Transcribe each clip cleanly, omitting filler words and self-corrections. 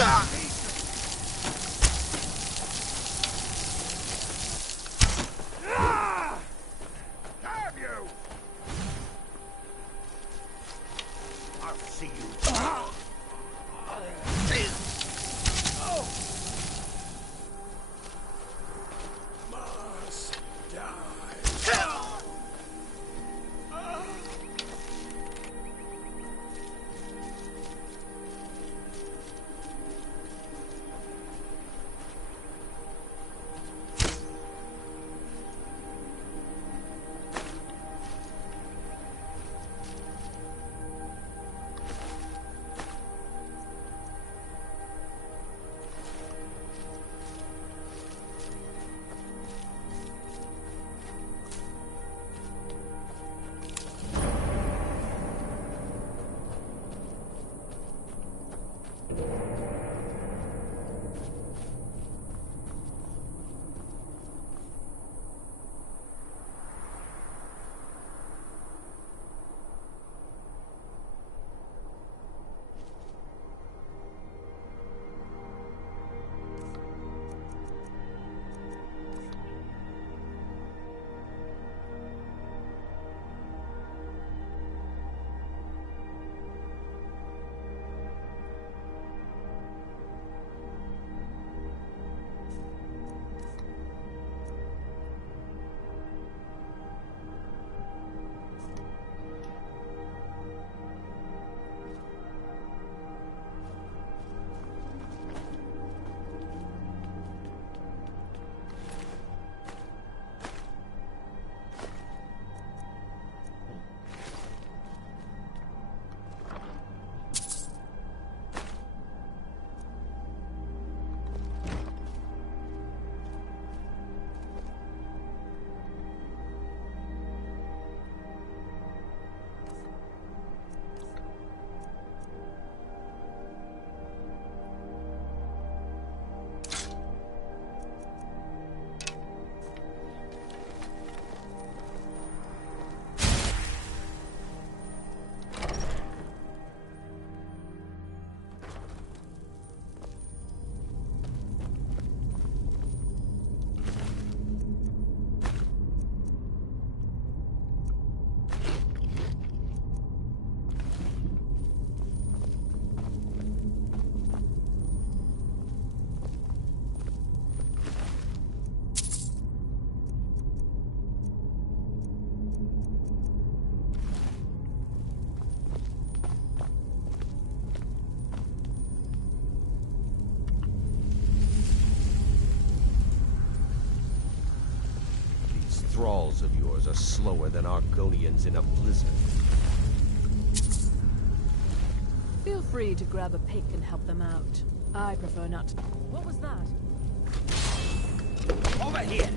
Damn you! I'll see you. Must die. Thralls of yours are slower than Argonians in a blizzard. Feel free to grab a pick and help them out. I prefer not to. What was that? Over here!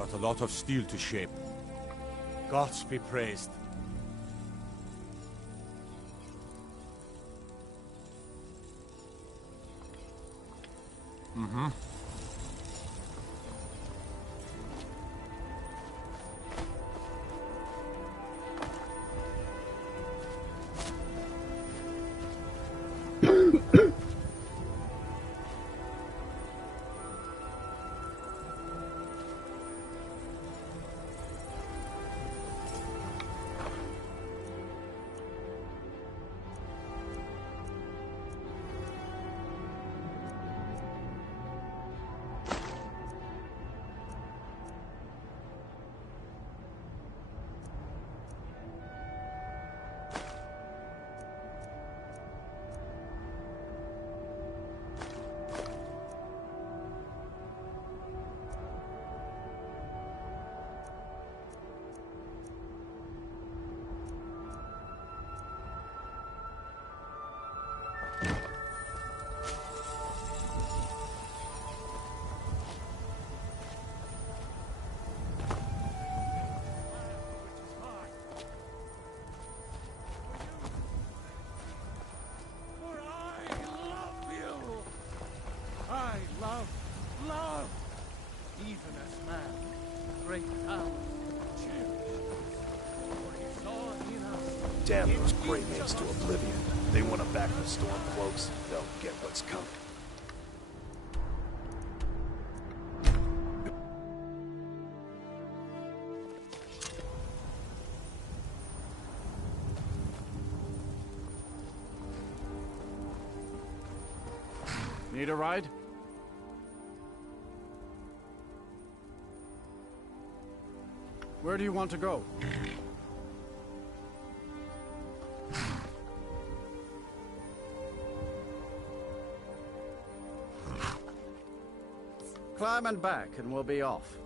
got a lot of steel to shape. Gods be praised. Love! Even as man, great power, Damn those Grey Maids to oblivion. They want to back the storm cloaks. They'll get what's coming. Need a ride? Where do you want to go? Climb and back and we'll be off.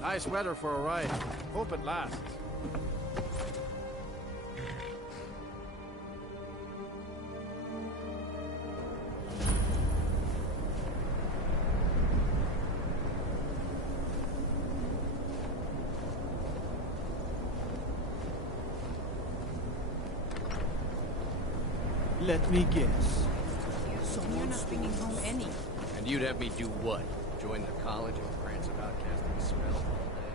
Nice weather for a ride. Hope it lasts. Let me guess. So you're not bringing home any. And you'd have me do what? Join the college and prance about casting a spell all day?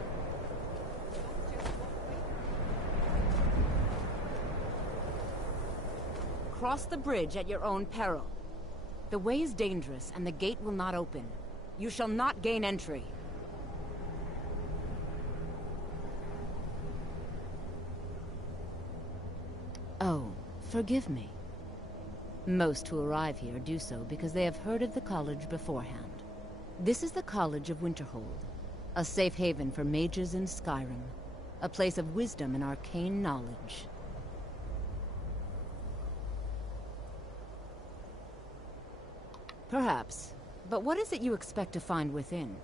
Cross the bridge at your own peril. The way is dangerous, and the gate will not open. You shall not gain entry. Oh, forgive me. Most who arrive here do so because they have heard of the college beforehand. This is the College of Winterhold, a safe haven for mages in Skyrim, a place of wisdom and arcane knowledge. Perhaps, but what is it you expect to find within?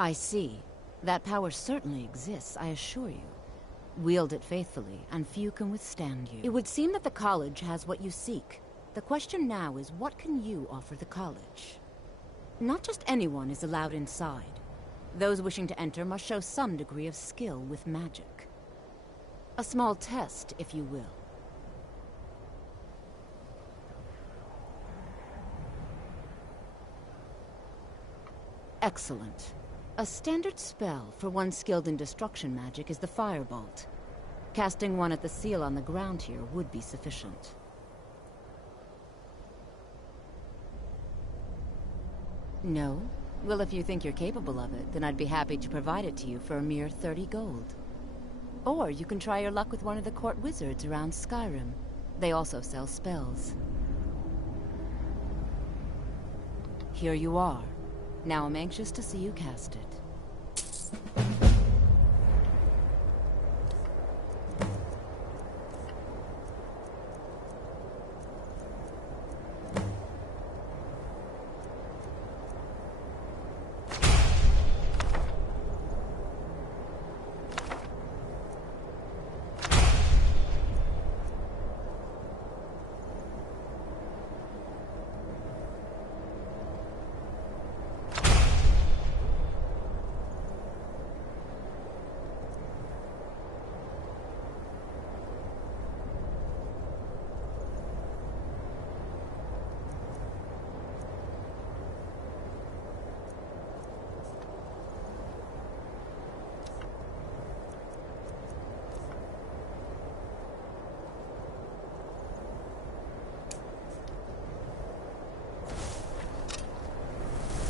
I see. That power certainly exists, I assure you. Wield it faithfully, and few can withstand you. It would seem that the college has what you seek. The question now is, what can you offer the college? Not just anyone is allowed inside. Those wishing to enter must show some degree of skill with magic. A small test, if you will. Excellent. A standard spell for one skilled in destruction magic is the Firebolt. Casting one at the seal on the ground here would be sufficient. No? Well, if you think you're capable of it, then I'd be happy to provide it to you for a mere 30 gold. Or you can try your luck with one of the court wizards around Skyrim. They also sell spells. Here you are. Now I'm anxious to see you cast it.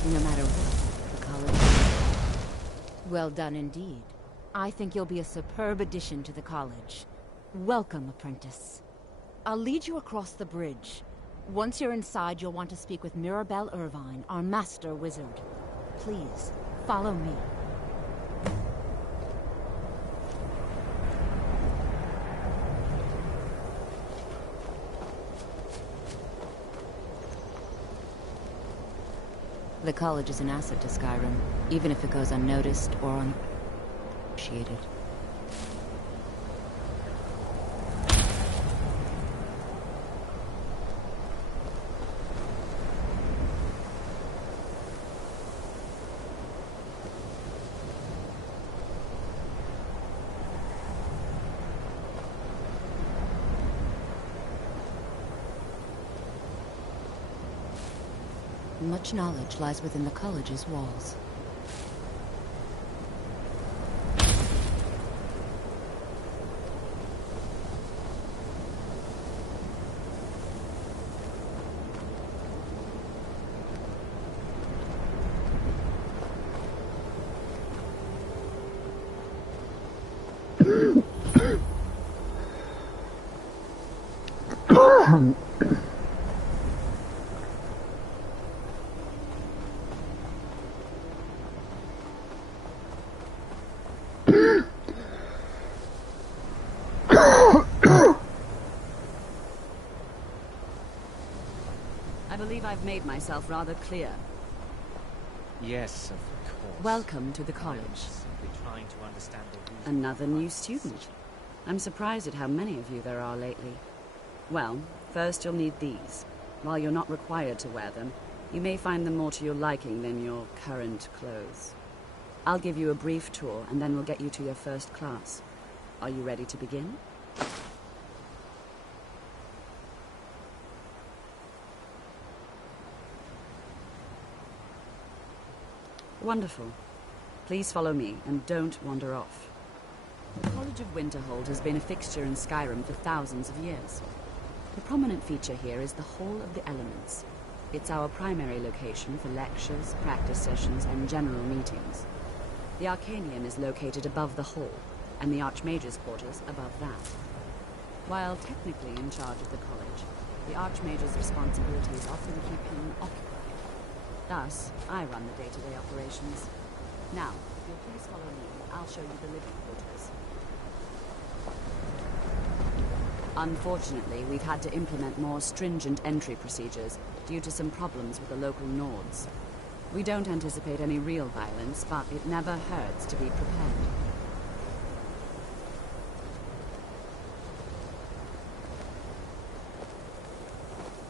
No matter what, the college... Well done indeed. I think you'll be a superb addition to the college. Welcome, apprentice. I'll lead you across the bridge. Once you're inside, you'll want to speak with Mirabelle Irvine, our master wizard. Please, follow me. The college is an asset to Skyrim, even if it goes unnoticed or unappreciated. Much knowledge lies within the college's walls. I believe I've made myself rather clear. Yes, of course. Welcome to the I am college. simply trying to understand the reason Another new student. I'm surprised at how many of you there are lately. Well, first you'll need these. While you're not required to wear them, you may find them more to your liking than your current clothes. I'll give you a brief tour, and then we'll get you to your first class. Are you ready to begin? Wonderful. Please follow me, and don't wander off. The College of Winterhold has been a fixture in Skyrim for thousands of years. The prominent feature here is the Hall of the Elements. It's our primary location for lectures, practice sessions, and general meetings. The Arcanium is located above the hall, and the Archmage's quarters above that. While technically in charge of the college, the Archmage's responsibilities often keep him occupied. Thus, I run the day-to-day operations. Now, if you'll please follow me, I'll show you the living quarters. Unfortunately, we've had to implement more stringent entry procedures due to some problems with the local Nords. We don't anticipate any real violence, but it never hurts to be prepared.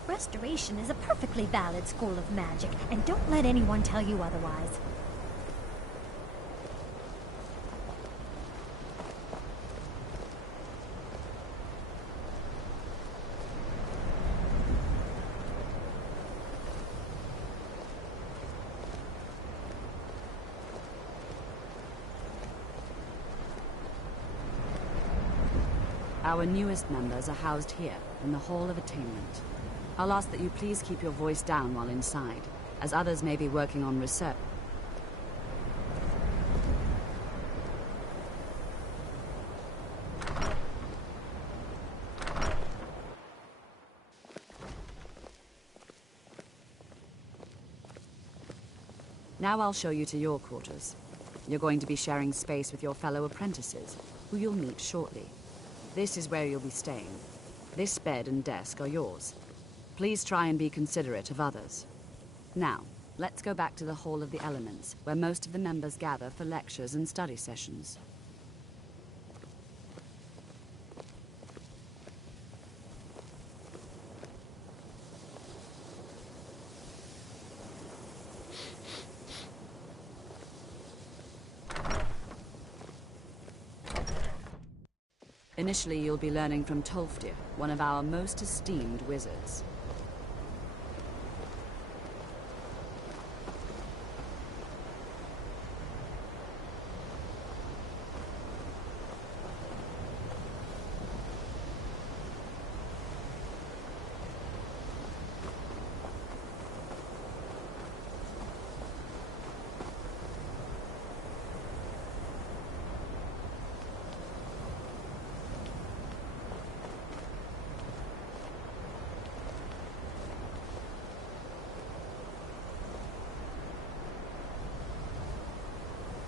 Restoration is a perfectly valid school of magic, and don't let anyone tell you otherwise. Our newest members are housed here, in the Hall of Attainment. I'll ask that you please keep your voice down while inside, as others may be working on research. Now I'll show you to your quarters. You're going to be sharing space with your fellow apprentices, who you'll meet shortly. This is where you'll be staying. This bed and desk are yours. Please try and be considerate of others. Now, let's go back to the Hall of the Elements, where most of the members gather for lectures and study sessions. Initially, you'll be learning from Tolfdir, one of our most esteemed wizards.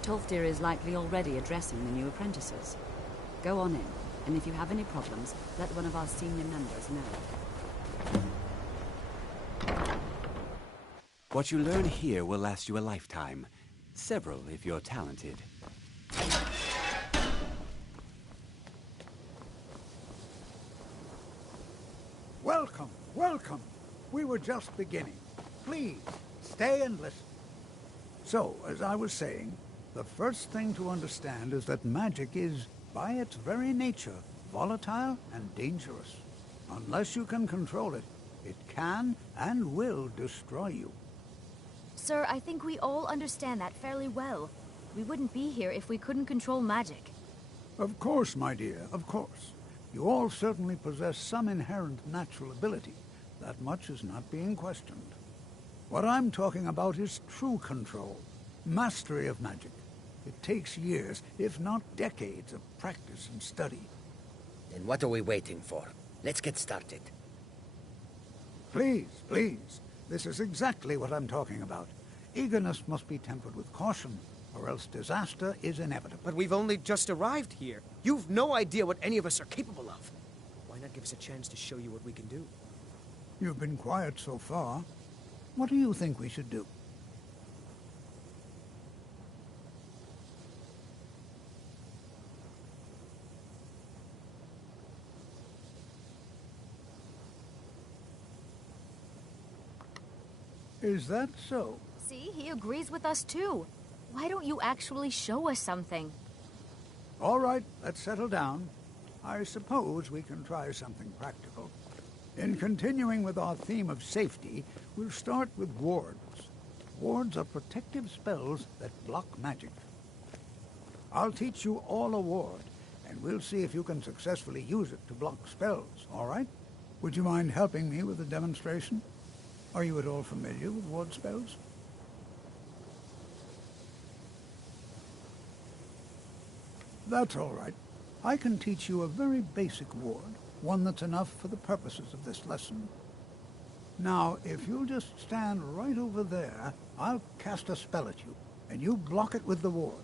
Tolfdir is likely already addressing the new apprentices. Go on in, and if you have any problems, let one of our senior members know. What you learn here will last you a lifetime. Several, if you're talented. Welcome, welcome. We were just beginning. Please, stay and listen. So, as I was saying, the first thing to understand is that magic is, by its very nature, volatile and dangerous. Unless you can control it, it can and will destroy you. Sir, I think we all understand that fairly well. We wouldn't be here if we couldn't control magic. Of course, my dear, of course. You all certainly possess some inherent natural ability. That much is not being questioned. What I'm talking about is true control, mastery of magic. It takes years, if not decades, of practice and study. Then what are we waiting for? Let's get started. Please, please. This is exactly what I'm talking about. Eagerness must be tempered with caution, or else disaster is inevitable. But we've only just arrived here. You've no idea what any of us are capable of. Why not give us a chance to show you what we can do? You've been quiet so far. What do you think we should do? Is that so? See, he agrees with us too. Why don't you actually show us something? All right, let's settle down. I suppose we can try something practical. In continuing with our theme of safety, we'll start with wards. Wards are protective spells that block magic. I'll teach you all a ward, and we'll see if you can successfully use it to block spells, all right? Would you mind helping me with the demonstration? Are you at all familiar with ward spells? That's all right. I can teach you a very basic ward, one that's enough for the purposes of this lesson. Now, if you'll just stand right over there, I'll cast a spell at you, and you block it with the ward.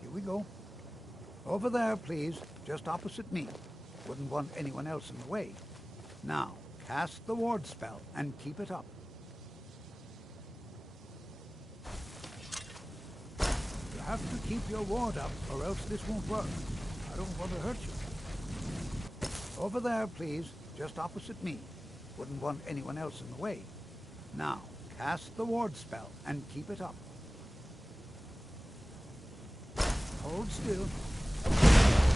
Here we go. Over there, please, just opposite me. Wouldn't want anyone else in the way. Now, cast the ward spell and keep it up. You have to keep your ward up, or else this won't work. I don't want to hurt you. Over there, please, just opposite me. Wouldn't want anyone else in the way. Now, cast the ward spell and keep it up. Hold still.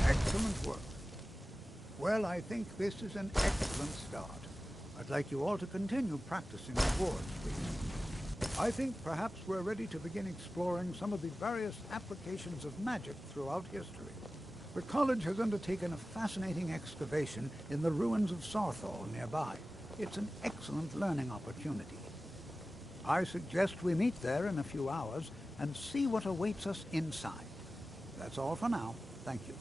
Excellent work. Well, I think this is an excellent start. I'd like you all to continue practicing the wards, please. I think perhaps we're ready to begin exploring some of the various applications of magic throughout history. The college has undertaken a fascinating excavation in the ruins of Sarthal nearby. It's an excellent learning opportunity. I suggest we meet there in a few hours and see what awaits us inside. That's all for now. Thank you.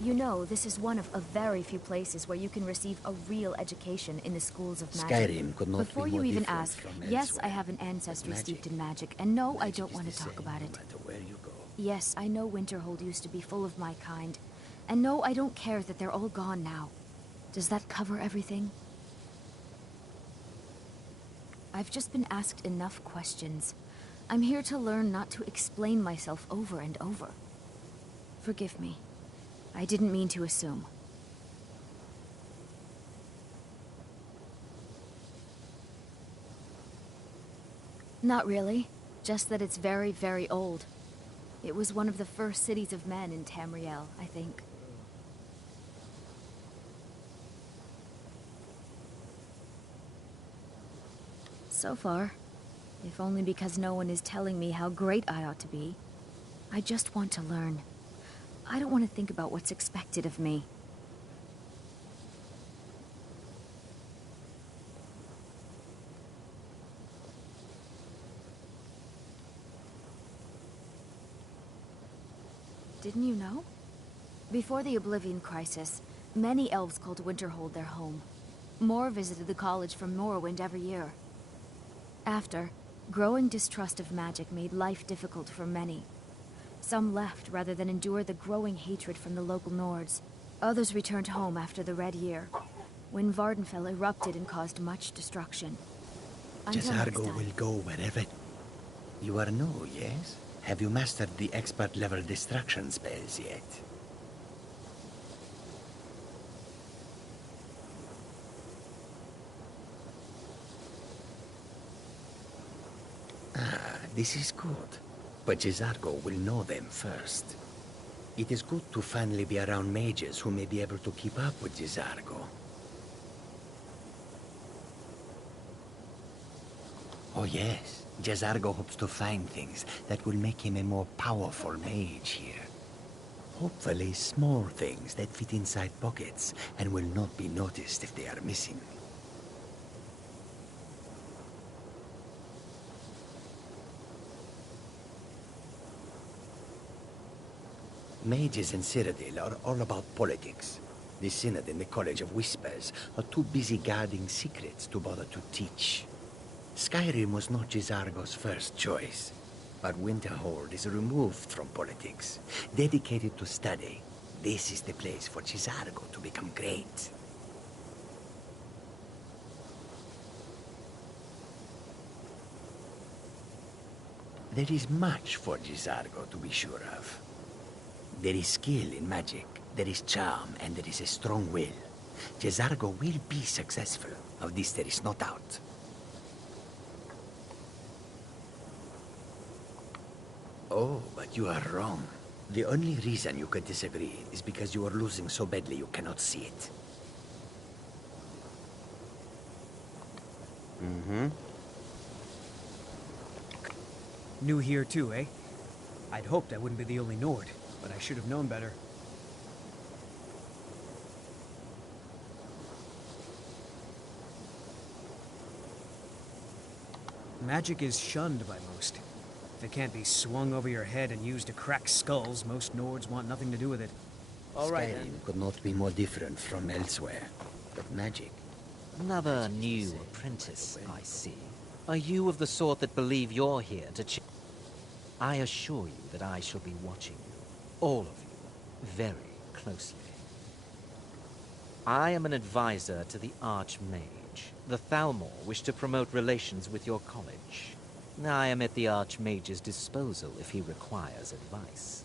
You know, this is one of a very few places where you can receive a real education in the schools of magic. Skyrim could not Before be you more even different ask, from yes, elsewhere. I have an ancestry But steeped magic- in magic, and no, I magic don't is want the to talk same, about no it. matter where you go. Yes, I know Winterhold used to be full of my kind. And no, I don't care that they're all gone now. Does that cover everything? I've just been asked enough questions. I'm here to learn not to explain myself over and over. Forgive me. I didn't mean to assume. Not really. Just that it's very, very old. It was one of the first cities of men in Tamriel, I think. So far, if only because no one is telling me how great I ought to be. I just want to learn. I don't want to think about what's expected of me. Didn't you know? Before the Oblivion Crisis, many elves called Winterhold their home. More visited the college from Morrowind every year. After, growing distrust of magic made life difficult for many. Some left rather than endure the growing hatred from the local Nords. Others returned home after the Red Year, when Vardenfell erupted and caused much destruction. Until next Jezargo time. will go wherever... You are new, yes? Have you mastered the expert-level distraction spells yet? Ah, this is good. But Jezargo will know them first. It is good to finally be around mages who may be able to keep up with Jezargo. Oh yes, Jezargo hopes to find things that will make him a more powerful mage here. Hopefully small things that fit inside pockets and will not be noticed if they are missing. Mages in Cyrodiil are all about politics. The Synod and the College of Whispers are too busy guarding secrets to bother to teach. Skyrim was not Jezargo's first choice, but Winterhold is removed from politics, dedicated to study. This is the place for Jezargo to become great. There is much for Jezargo to be sure of. There is skill in magic, there is charm, and there is a strong will. Jezargo will be successful. Of this there is no doubt. Oh, but you are wrong. The only reason you could disagree is because you are losing so badly you cannot see it. Mm-hmm. New here too, eh? I'd hoped I wouldn't be the only Nord, but I should have known better. Magic is shunned by most. If it can't be swung over your head and used to crack skulls, most Nords want nothing to do with it. All right, Skyrim could not be more different from elsewhere. But magic... Another new apprentice, I see. Are you of the sort that believe you're here to I assure you that I shall be watching you, all of you, very closely. I am an advisor to the Archmage. The Thalmor wish to promote relations with your college. I am at the Archmage's disposal if he requires advice.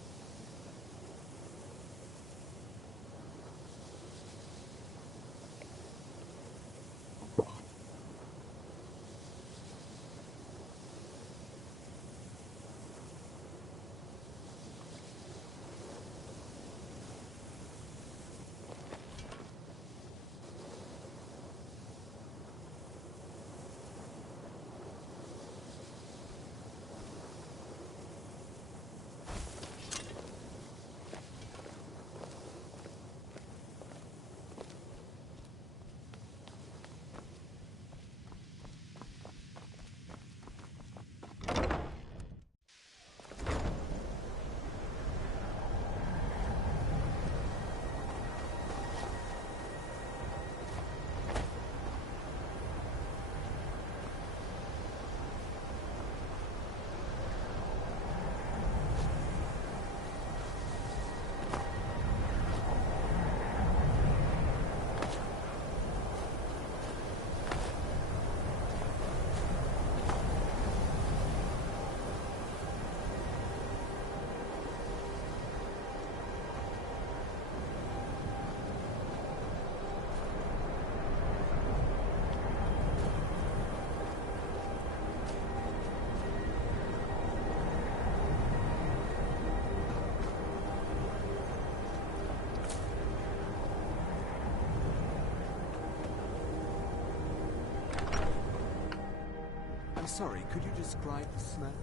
Sorry, could you describe the smell?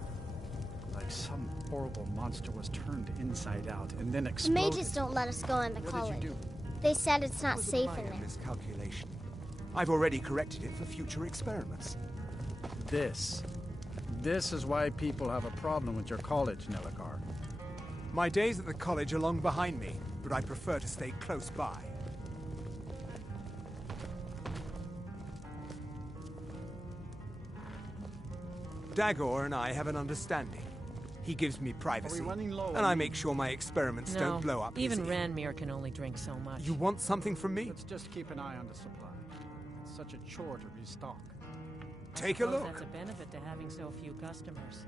Like some horrible monster was turned inside out and then The exploded. mages don't let us go in the What college. did you do? They said it's not Was safe a in minor there. miscalculation. I've already corrected it for future experiments. This is why people have a problem with your college, Nelagar. My days at the college are long behind me, but I prefer to stay close by. Dagor and I have an understanding. He gives me privacy, and I make sure my experiments don't blow up even easy. Ranmir can only drink so much. You want something from me? Let's just keep an eye on the supply. It's such a chore to restock. Take a look. That's a benefit to having so few customers.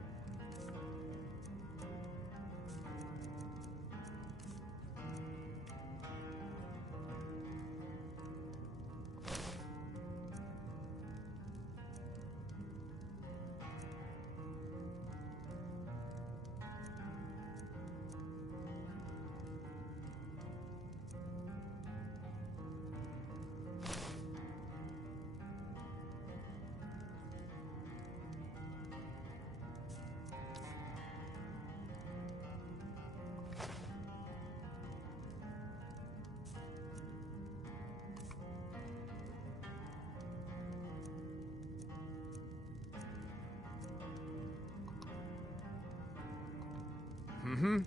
Mm-hmm.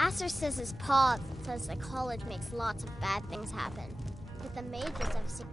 Aster says his paw says the college makes lots of bad things happen. But the mages have seen.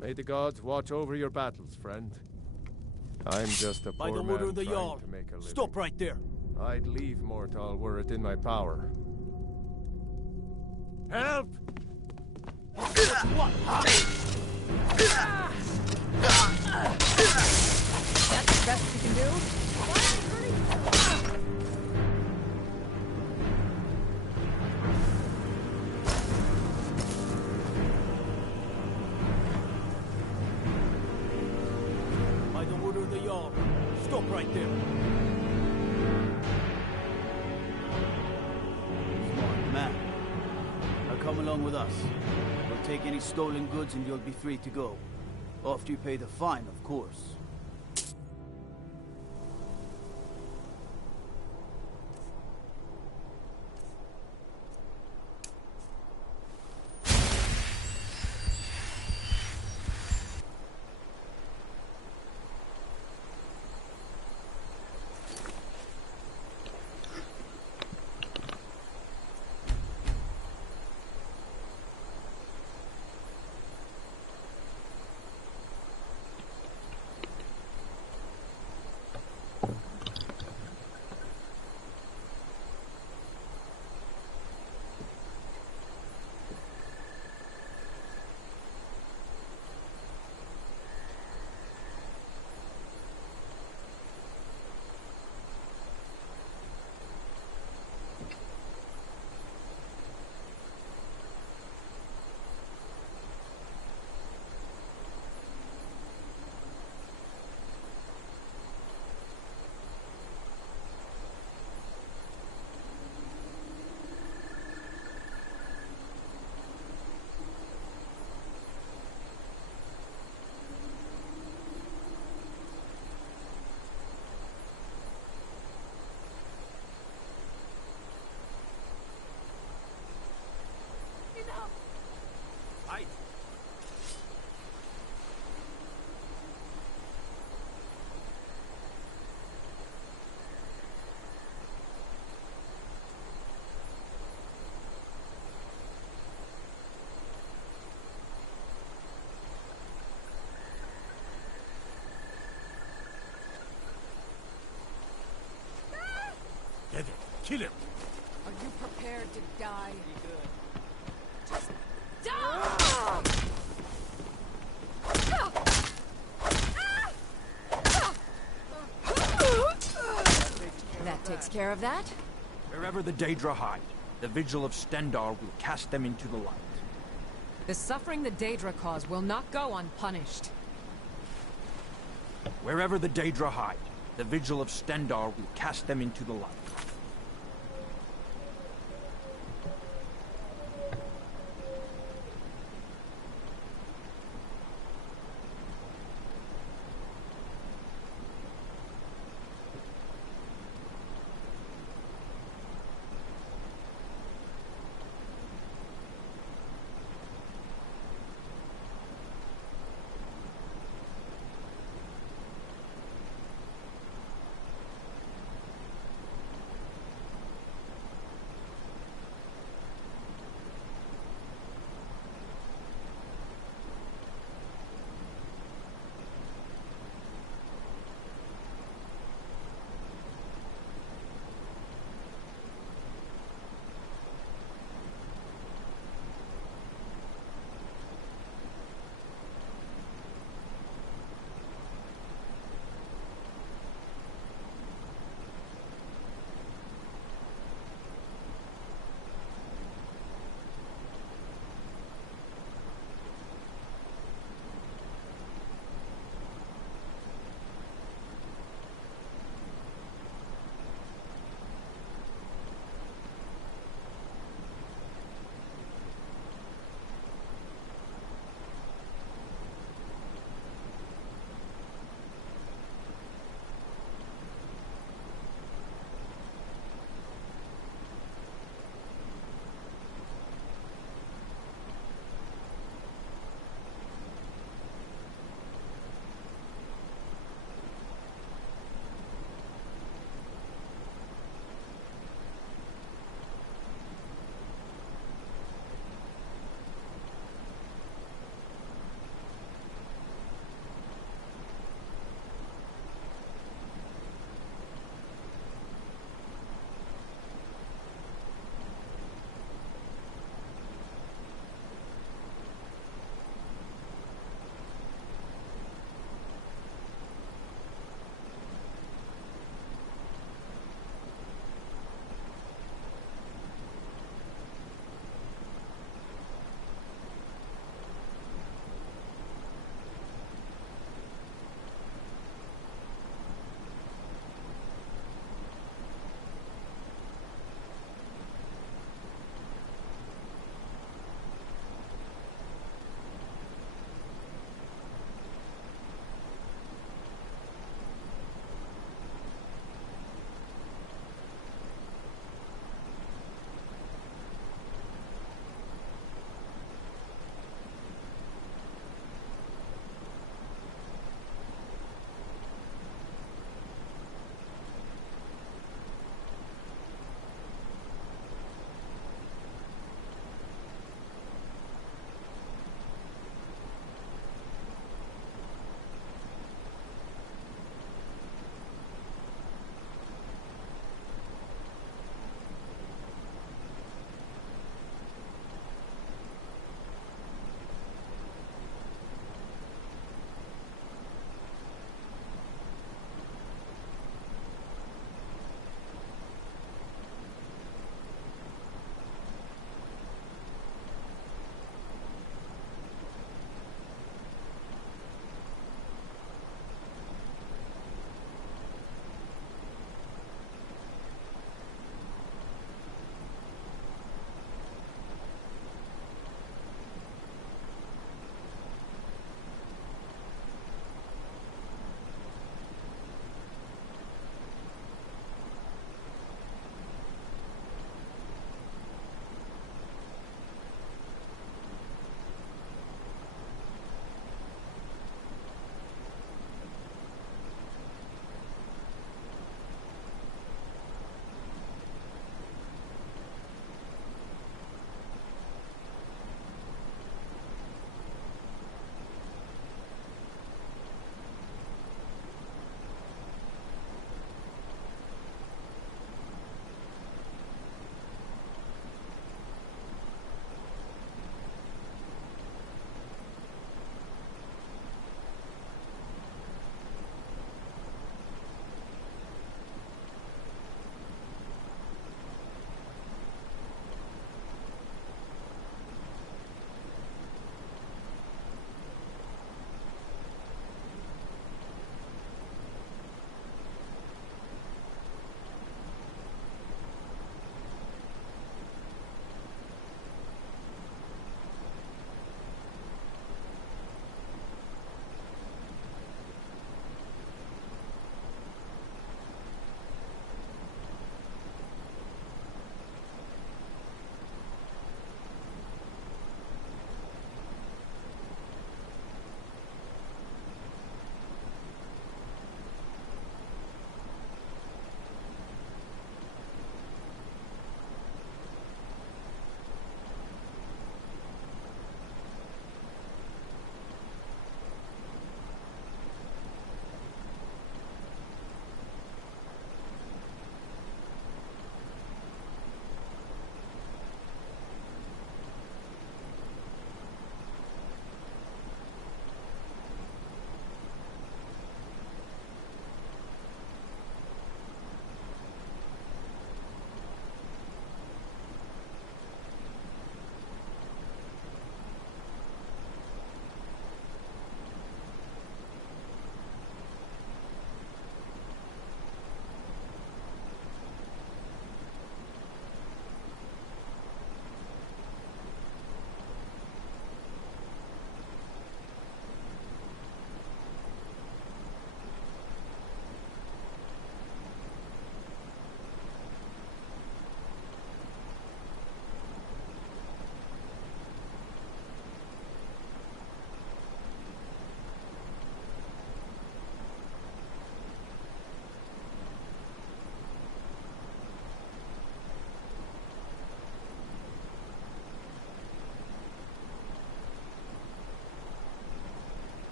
May the gods watch over your battles, friend. I'm just a By poor the man order of the trying Jarl, to make a living. stop right there. I'd leave Mortal were it in my power. Help! That's the best you can do? By the order of the Jarl, stop right there. Smart man. Now come along with us. We'll take any stolen goods and you'll be free to go. After you pay the fine, of course. Get him! Kill him! Are you prepared to die? Just That takes care of that. Wherever the Daedra hide, the Vigil of Stendarr will cast them into the light. The suffering the Daedra cause will not go unpunished. Wherever the Daedra hide, the Vigil of Stendarr will cast them into the light.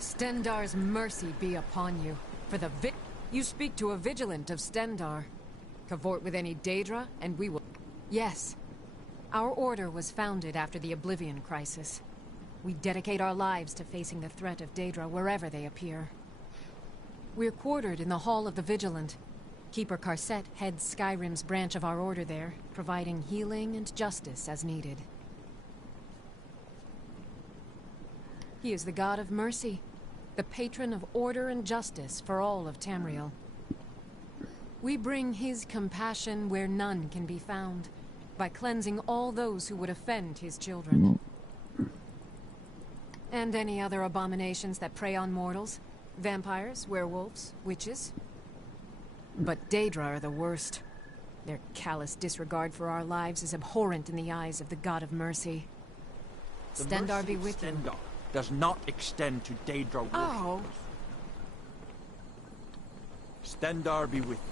Stendar's mercy be upon you. For the you speak to a vigilant of Stendar. Cavort with any Daedra, and we will... Yes. Our order was founded after the Oblivion Crisis. We dedicate our lives to facing the threat of Daedra wherever they appear. We're quartered in the Hall of the Vigilant. Keeper Carset heads Skyrim's branch of our order there, providing healing and justice as needed. He is the god of mercy, the patron of order and justice for all of Tamriel. We bring his compassion where none can be found, by cleansing all those who would offend his children. And any other abominations that prey on mortals. Vampires, werewolves, witches. But Daedra are the worst. Their callous disregard for our lives is abhorrent in the eyes of the god of mercy. Stendar be with you. Stendar does not extend to Daedra worship. Oh. Stendar be with you.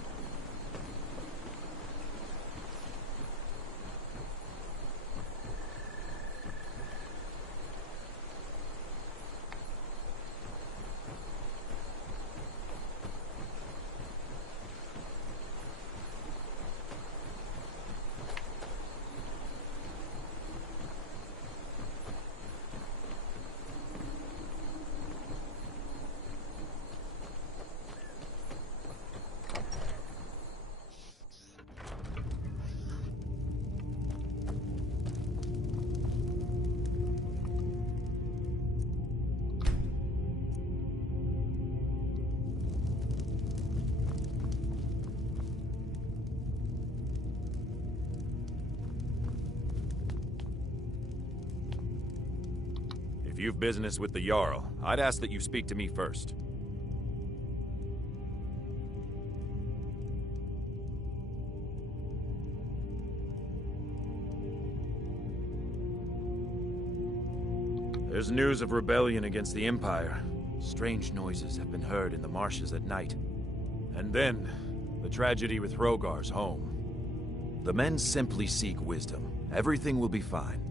If you've business with the Jarl, I'd ask that you speak to me first. There's news of rebellion against the Empire. Strange noises have been heard in the marshes at night. And then, the tragedy with Hrogar's home. The men simply seek wisdom. Everything will be fine.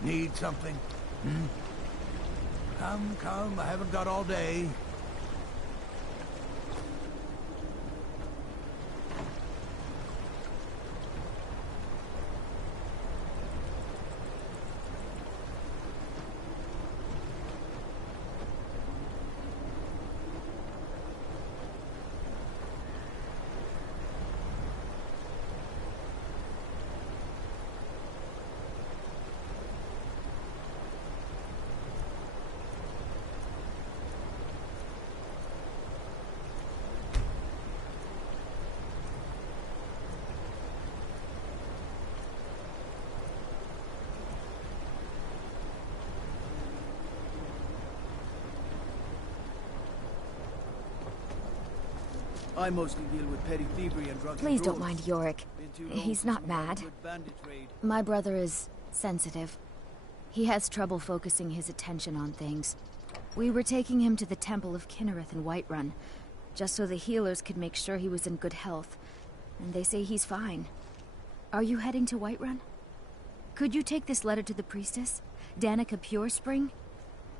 Need something? Hmm? Come, I haven't got all day. I mostly deal with petty thievery and drunken Please don't brawls. mind Yorick. He's not mad. My brother is sensitive. He has trouble focusing his attention on things. We were taking him to the Temple of Kinnereth in Whiterun, just so the healers could make sure he was in good health. And they say he's fine. Are you heading to Whiterun? Could you take this letter to the priestess, Danica Purespring?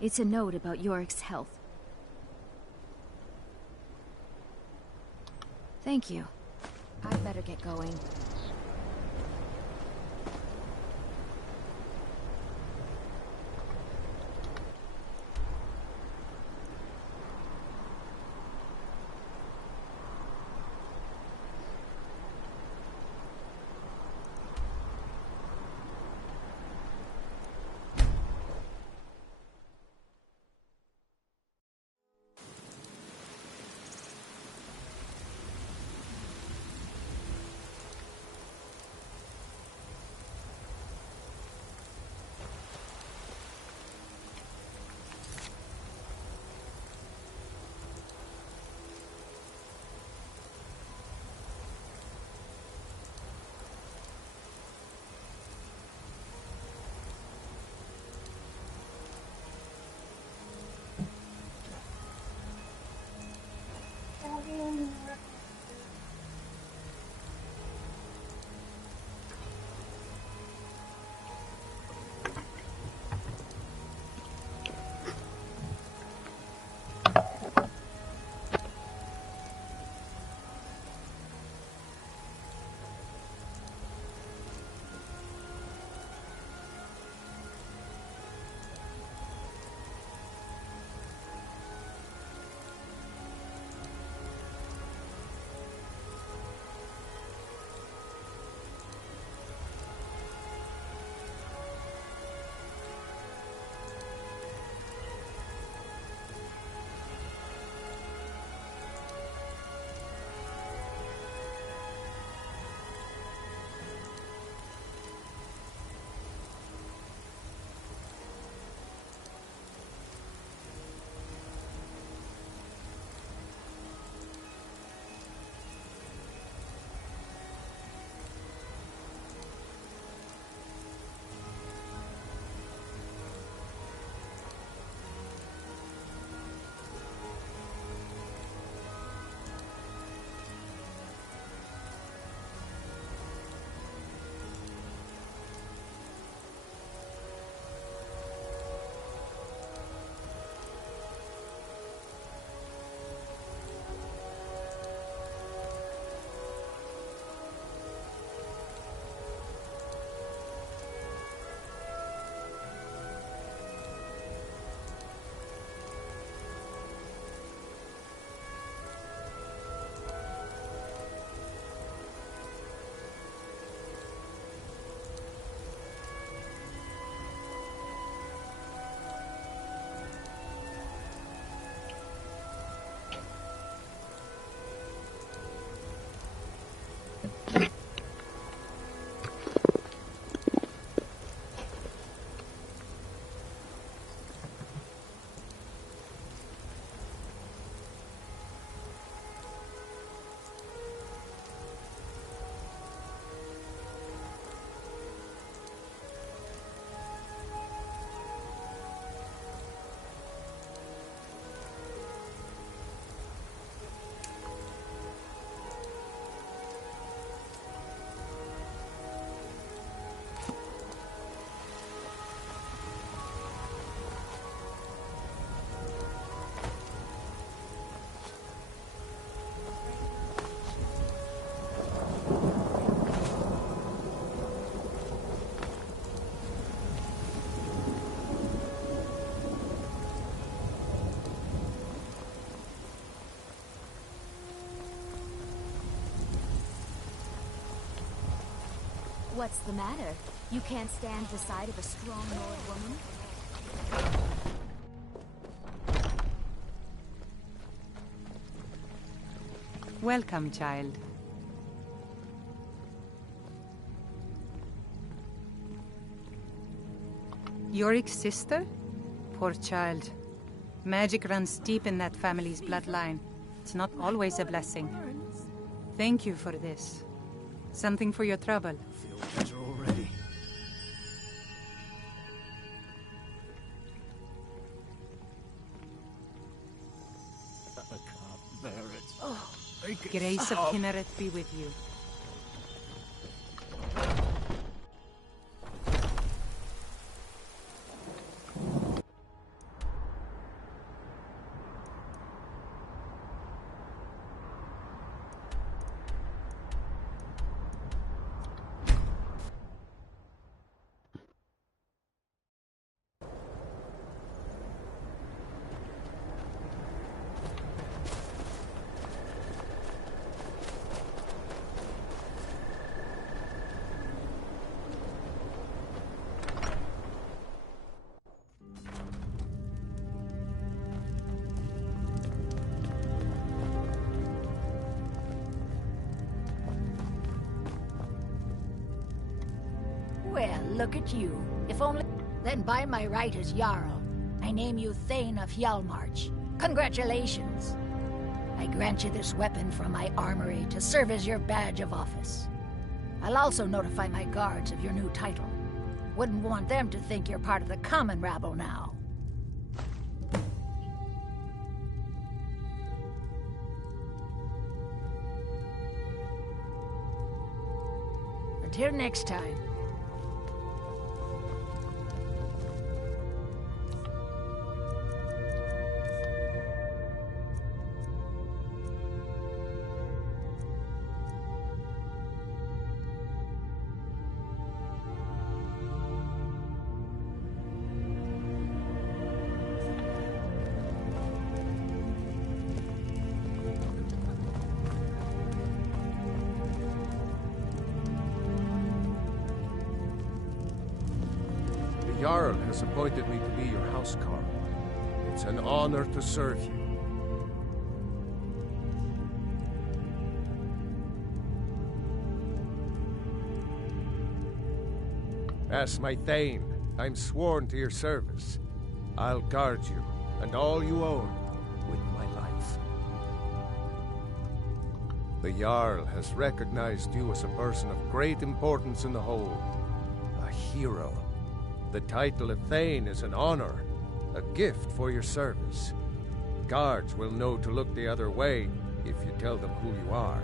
It's a note about Yorick's health. Thank you. I'd better get going. What's the matter? You can't stand the sight of a strong Nord woman? Welcome, child. Yorick's sister? Poor child. Magic runs deep in that family's bloodline. It's not always a blessing. Thank you for this. Something for your trouble. Feel better already. I can't bear it. Oh, Grace of Kinneret be with you. Well, look at you. If only... Then by my right as Jarl, I name you Thane of Hjalmarch. Congratulations. I grant you this weapon from my armory to serve as your badge of office. I'll also notify my guards of your new title. Wouldn't want them to think you're part of the common rabble now. Until next time. The Jarl has appointed me to be your housecarl. It's an honor to serve you. As my Thane, I'm sworn to your service. I'll guard you, and all you own, with my life. The Jarl has recognized you as a person of great importance in the Hold. A hero. The title of Thane is an honor, a gift for your service. Guards will know to look the other way if you tell them who you are.